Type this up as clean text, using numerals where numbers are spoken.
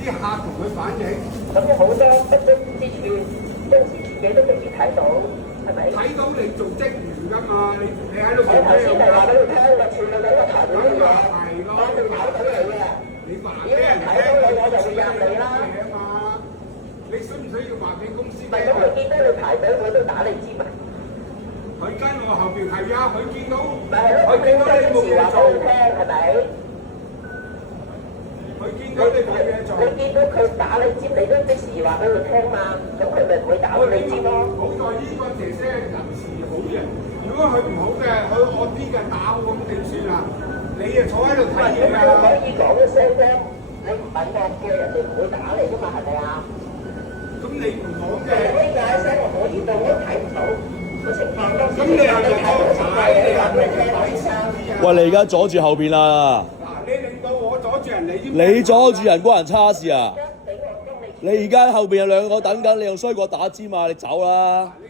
啲客同佢反映。咁有好多不足之處，有時自己都未必睇到，係咪？睇到你做職員㗎嘛，你喺度做我頭先咪話俾你聽，我處理緊個談判嘅嘢，我會考到你嘅。你話如果人睇到你，我就會入你啦。你需唔需要話俾公司？唔係咁，佢見到你排隊，佢都打你知嘛？佢跟我後邊係啊，佢見到，咪係咯，佢見到你冇嘢做，佢聽係咪？佢見到你冇嘢做。你見到佢打你尖，你都即時話俾佢聽嘛，咁佢咪唔會打你尖咯。好在呢個姐姐人事好嘅，如果佢唔好嘅，佢惡啲嘅打我咁點算啊？你啊坐喺度睇嘢啊！可以講一聲啫，你唔品惡嘅，人哋唔會打你噶嘛，係咪啊？咁你唔講嘅，你可以解釋我可以到，我睇唔到個情況當時。咁你係咪當踩你話俾你聽我醫生？喂，你而家阻住後邊啦！嗱，你令到我阻住人，你阻住人關人叉事啊！你而家後邊有兩個等緊，你用衰過打尖啊！你走啦！你